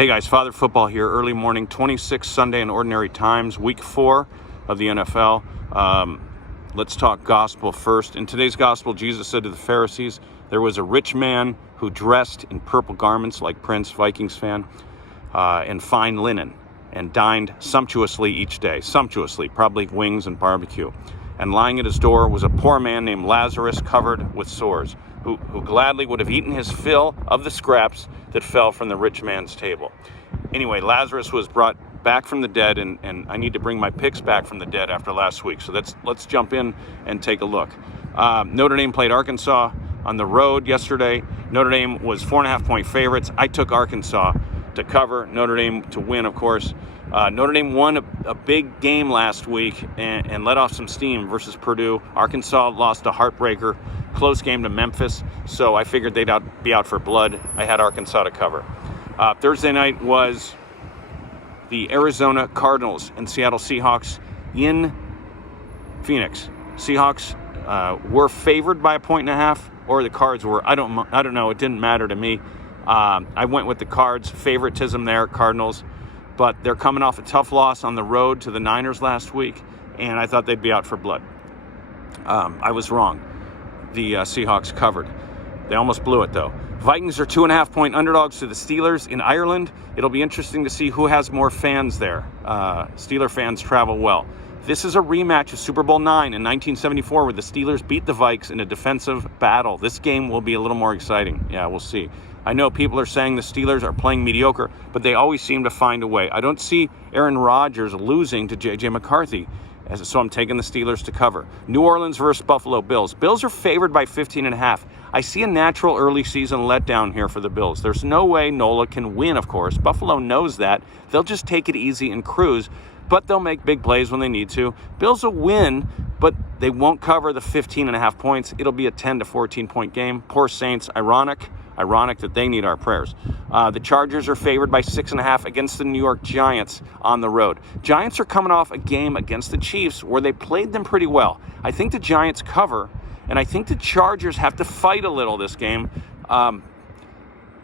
Hey guys, Father Football here, early morning, 26th Sunday in Ordinary Times, week 4 of the NFL. Let's talk gospel first. In today's gospel, Jesus said to the Pharisees, there was a rich man who dressed in purple garments like Prince, Vikings fan, and fine linen, and dined sumptuously each day. Sumptuously, probably wings and barbecue. And lying at his door was a poor man named Lazarus, covered with sores, who gladly would have eaten his fill of the scraps that fell from the rich man's table. Anyway, Lazarus was brought back from the dead, and I need to bring my picks back from the dead after last week. So let's jump in and take a look. Notre Dame played Arkansas on the road yesterday. Notre Dame was 4.5-point favorites. I took Arkansas to cover, Notre Dame to win, of course. Notre Dame won a big game last week and let off some steam versus Purdue. Arkansas lost a heartbreaker, close game to Memphis, so I figured they'd be out for blood. I had Arkansas to cover. Thursday night was the Arizona Cardinals and Seattle Seahawks in Phoenix. Seahawks were favored by 1.5, or the Cards were. I don't know. It didn't matter to me. I went with the Cards. Favoritism there, Cardinals. But they're coming off a tough loss on the road to the Niners last week, and I thought they'd be out for blood. I was wrong. The Seahawks covered. They almost blew it, though. Vikings are 2.5-point underdogs to the Steelers in Ireland. It'll be interesting to see who has more fans there. Steeler fans travel well. This is a rematch of Super Bowl IX in 1974, where the Steelers beat the Vikes in a defensive battle. This game will be a little more exciting. Yeah, we'll see. I know people are saying the Steelers are playing mediocre, but they always seem to find a way. I don't see Aaron Rodgers losing to J.J. McCarthy, so I'm taking the Steelers to cover. New Orleans versus Buffalo Bills. Bills are favored by 15.5. I see a natural early season letdown here for the Bills. There's no way Nola can win, of course. Buffalo knows that. They'll just take it easy and cruise, but they'll make big plays when they need to. Bills will win, but they won't cover the 15.5 points. It'll be a 10 to 14-point game. Poor Saints, ironic that they need our prayers. The Chargers are favored by 6.5 against the New York Giants on the road. Giants are coming off a game against the Chiefs where they played them pretty well. I think the Giants cover, and I think the Chargers have to fight a little this game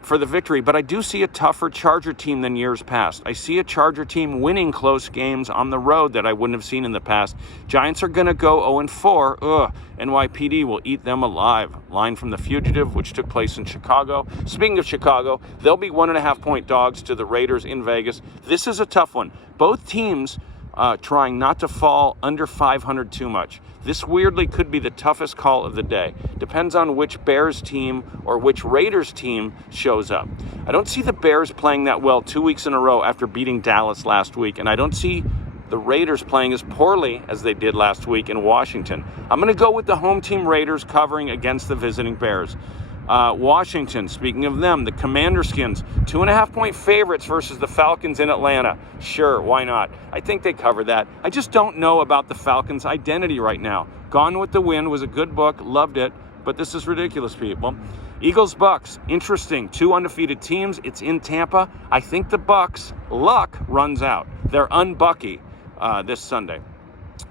for the victory, but I do see a tougher Charger team than years past. I see a Charger team winning close games on the road that I wouldn't have seen in the past. Giants are going to go 0-4. NYPD will eat them alive. Line from The Fugitive, which took place in Chicago. Speaking of Chicago, they'll be 1.5-point dogs to the Raiders in Vegas. This is a tough one. Both teams trying not to fall under 500 too much. This weirdly could be the toughest call of the day. Depends on which Bears team or which Raiders team shows up. I don't see the Bears playing that well 2 weeks in a row after beating Dallas last week, and I don't see the Raiders playing as poorly as they did last week in Washington. I'm going to go with the home team Raiders covering against the visiting Bears. Washington, speaking of them, the Commanderskins, 2.5-point favorites versus the Falcons in Atlanta. Sure, why not? I think they cover that. I just don't know about the Falcons' identity right now. Gone with the Wind was a good book, loved it, but this is ridiculous, people. Eagles-Bucks, interesting. 2 undefeated teams. It's in Tampa. I think the Bucks' luck runs out. They're unbucky this Sunday.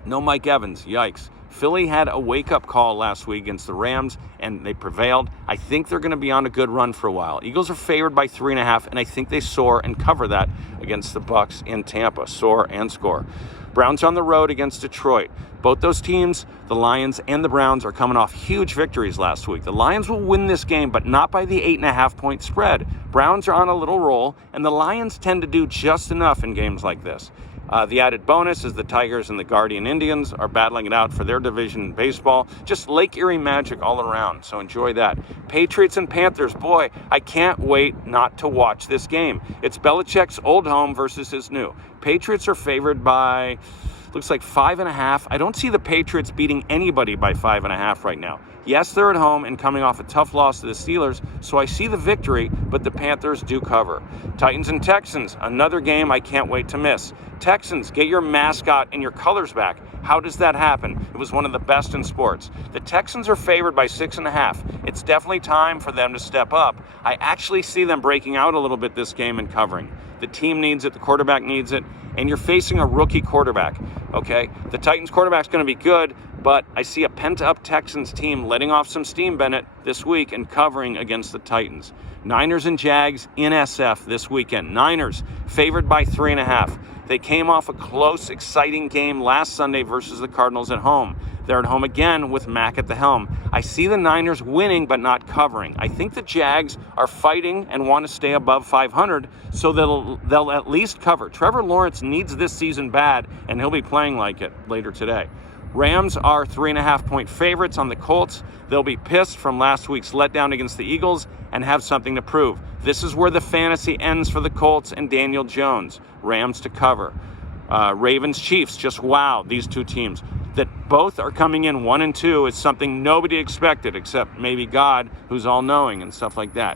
No Mike Evans, yikes. Philly had a wake-up call last week against the Rams, and they prevailed. I think they're going to be on a good run for a while. Eagles are favored by 3.5, and I think they soar and cover that against the Bucks in Tampa. Soar and score. Browns on the road against Detroit. Both those teams, the Lions and the Browns, are coming off huge victories last week. The Lions will win this game, but not by the 8.5-point spread. Browns are on a little roll, and the Lions tend to do just enough in games like this. The added bonus is the Tigers and the Guardian Indians are battling it out for their division in baseball. Just Lake Erie magic all around, so enjoy that. Patriots and Panthers, boy, I can't wait not to watch this game. It's Belichick's old home versus his new. Patriots are favored by, looks like 5.5. I don't see the Patriots beating anybody by 5.5 right now. Yes, they're at home and coming off a tough loss to the Steelers, so I see the victory, but the Panthers do cover. Titans and Texans, another game I can't wait to miss. Texans, get your mascot and your colors back. How does that happen? It was one of the best in sports. The Texans are favored by 6.5. It's definitely time for them to step up. I actually see them breaking out a little bit this game and covering. The team needs it, the quarterback needs it, and you're facing a rookie quarterback, okay? The Titans quarterback's going to be good, but I see a pent-up Texans team letting off some steam, Bennett. this week and covering against the Titans. Niners and Jags in SF this weekend. Niners favored by 3.5. They came off a close, exciting game last Sunday versus the Cardinals at home. They're at home again with Mac at the helm. I see the Niners winning but not covering. I think the Jags are fighting and want to stay above 500, so they'll at least cover. Trevor Lawrence needs this season bad, and he'll be playing like it later today. Rams are 3.5-point favorites on the Colts. They'll be pissed from last week's letdown against the Eagles and have something to prove. This is where the fantasy ends for the Colts and Daniel Jones. Rams to cover. Ravens, Chiefs, just wow, these two teams. That both are coming in 1-2 is something nobody expected except maybe God, who's all-knowing and stuff like that.